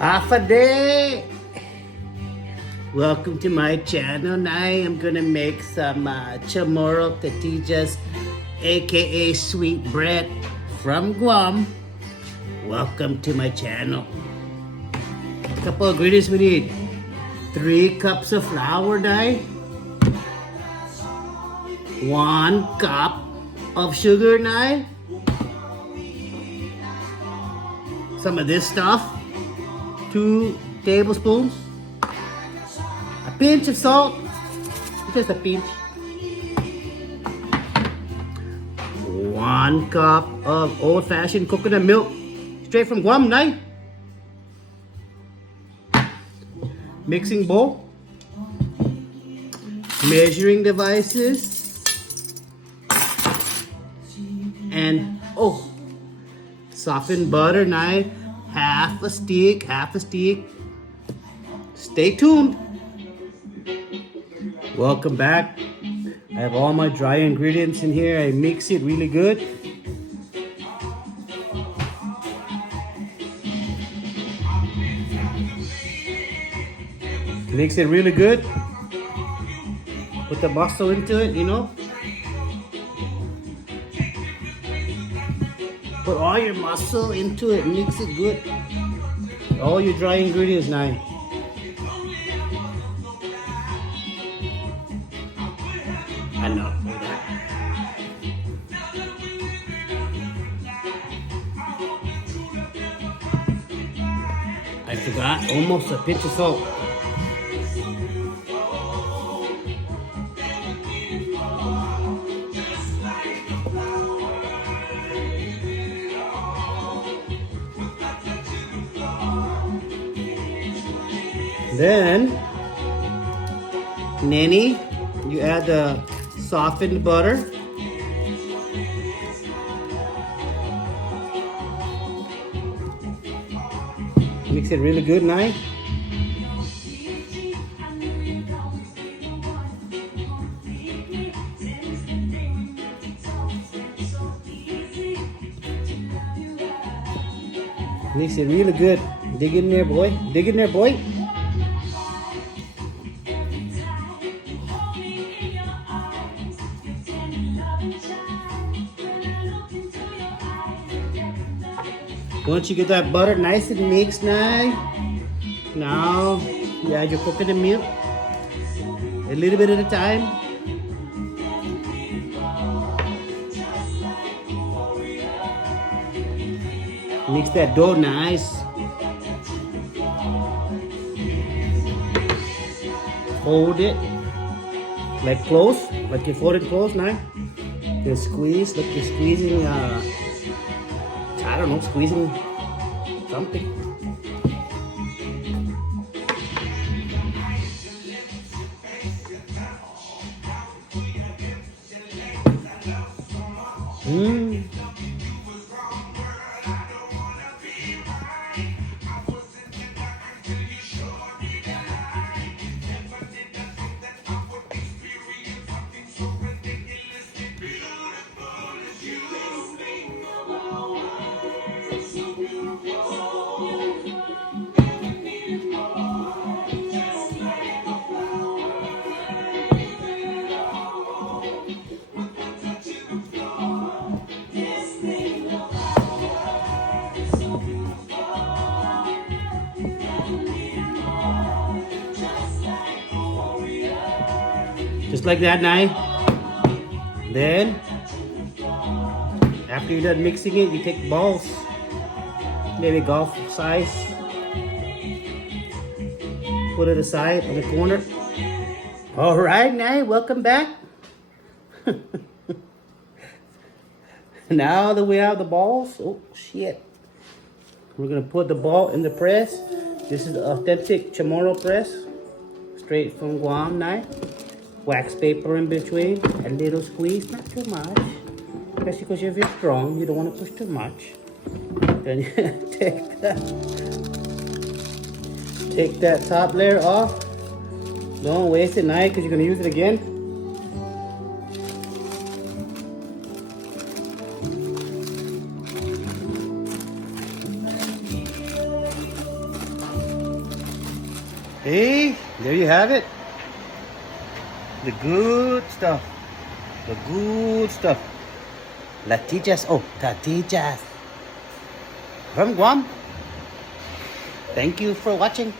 Half a day. Welcome to my channel. Now I'm gonna make some Chamorro Tatiyas AKA sweet bread from Guam. Welcome to my channel. A couple of ingredients we need. 3 cups of flour now. 1 cup of sugar now. Some of this stuff. 2 tablespoons. A pinch of salt. Just a pinch. 1 cup of old-fashioned coconut milk. Straight from Guam now. Mixing bowl. Measuring devices. And softened butter now. Half a stick. Stay tuned. Welcome back. I have all my dry ingredients in here. I mix it really good. Mix it really good. Put the muscle into it, you know. Put all your muscle into it. Mix it good. All your dry ingredients now. I know. I forgot almost a pinch of salt. Then, Nanny, you add the softened butter. Mix it really good now. Mix it really good. Dig in there, boy. Dig in there, boy. Once you get that butter nice and mixed now you add your coconut milk a little bit at a time. Mix that dough nice. Hold it like close, like you fold it close now. Then squeeze, like you're squeezing I don't know, squeezing something. Just like that now. Then, after you're done mixing it, you take balls, maybe golf size, put it aside on the corner. All right, now, welcome back. Now that we have the balls, oh shit. We're gonna put the ball in the press. This is the authentic Chamorro press, straight from Guam now. Wax paper in between, a little squeeze, not too much. Especially because if you're strong, you don't want to push too much. Then you take that top layer off. Don't waste it now because you're going to use it again. Hey, there you have it. The good stuff. The good stuff. Tatiyas from Guam. Thank you for watching.